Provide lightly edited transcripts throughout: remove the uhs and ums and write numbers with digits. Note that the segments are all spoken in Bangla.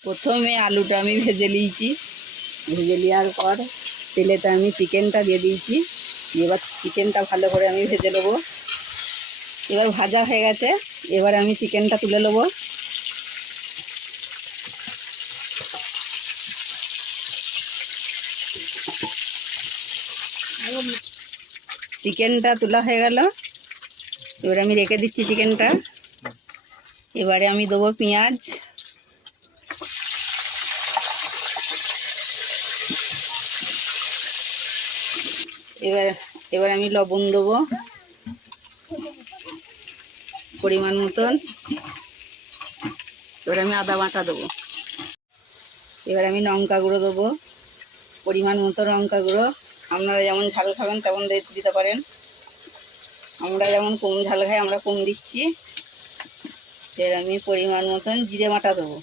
প্রথমে আলুটা আমি ভেজে নিয়েছি, ভেজে নেওয়ার পর তেলেতে আমি চিকেনটা দিয়ে দিয়েছি। এবার চিকেনটা ভালো করে আমি ভেজে নেবো। এবার ভাজা হয়ে গেছে, এবার আমি চিকেনটা তুলে নেবো। চিকেনটা তোলা হয়ে গেল, এবার আমি রেখে দিচ্ছি চিকেনটা। এবারে আমি দেবো পেঁয়াজ, এবার আমি লবণ দেবো পরিমাণ মতন। এবার আমি আদা বাটা দেবো। এবার আমি লঙ্কা গুঁড়ো দেবো পরিমাণ মতো লঙ্কা গুঁড়ো। আপনারা যেমন ঝাল খাবেন তেমন দিতে পারেন। আমরা যেমন কম ঝাল খাই আমরা কম দিচ্ছি। এবার আমি পরিমাণ মতন জিরে বাটা দেবো।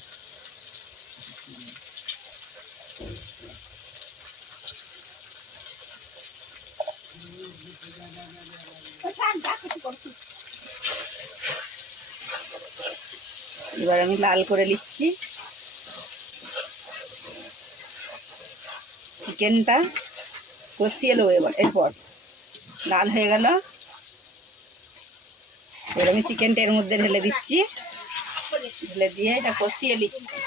এবার আমি লাল করে নিচ্ছি। চিকেনটা কষিয়ে নেবো। এরপর লাল হয়ে গেল, এবার আমি চিকেনটা এর মধ্যে ঢেলে দিচ্ছি। ঢেলে দিয়ে এটা কষিয়ে নিচ্ছি।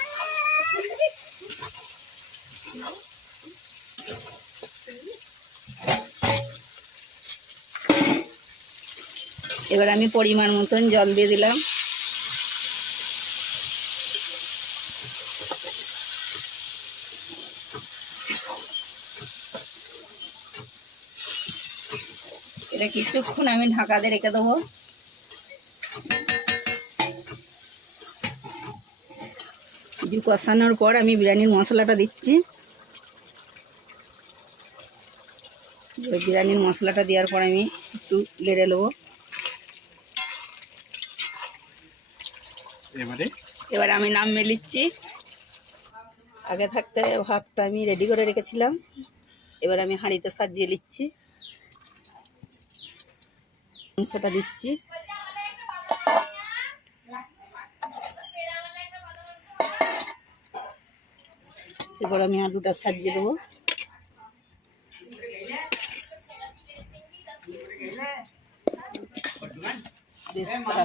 এবার আমি পরিমাণ মতন জল দিয়ে দিলাম। এটা কিছুক্ষণ আমি ঢাকা দিয়ে রেখে দেবো। কিছু কষানোর পর আমি বিরিয়ানির মশলাটা দিচ্ছি। বিরিয়ানির মশলাটা দেওয়ার পর আমি একটু নেড়ে নেবো। এবার আমি নাম মেলিচ্ছি। আগে থাকতে ভাতটা আমি রেডি করে রেখেছিলাম, এবার আমি হাঁড়িতে সাজিয়ে নিচ্ছি। মাংসটা দিচ্ছি। এবার আমি আলুটা সাজিয়ে দেবো।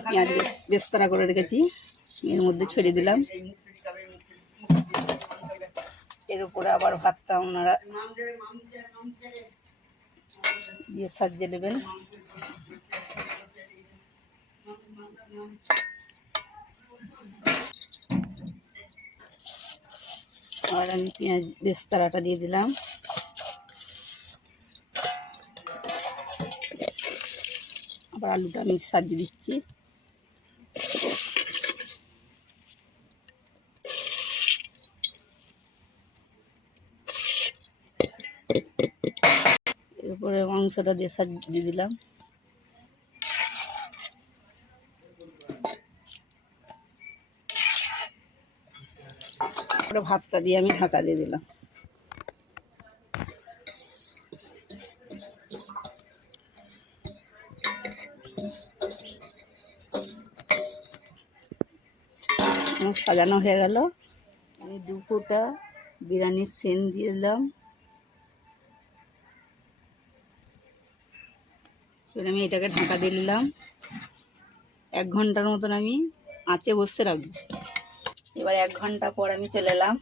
পেঁয়াজ বেস্তারা করে রেখেছি, এর মধ্যে ছড়িয়ে দিলাম। এর উপরে আবার ভাতটা ওনারা দিয়ে সাজিয়ে নেবেন। আর আমি পেঁয়াজ বেস্তারাটা দিয়ে দিলাম। আবার আলুটা আমি সাজিয়ে দিচ্ছি। এরপরে মাংসটা দিয়ে সাজিয়ে দিলাম। তারপরে ভাতটা দিয়ে আমি ঢাকা দিয়ে দিলাম। সাজানো হয়ে গেল। আমি 2 ফোঁটা বিরিয়ানির সেন্ট দিয়ে দিলাম। আমি এটাকে ঢাকা দিয়ে নিলাম। 1 ঘন্টার মতন আমি আঁচে বসে রাখবো। এবার 1 ঘন্টা পর আমি চলে এলাম।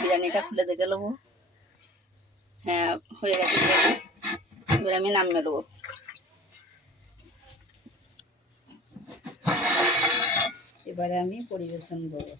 বিরিয়ানিটা খুলে দেখে নেবো। হ্যাঁ, হয়ে গেছে। এবার আমি নামিয়ে নেবো। এবারে আমি পরিবেশন করবো।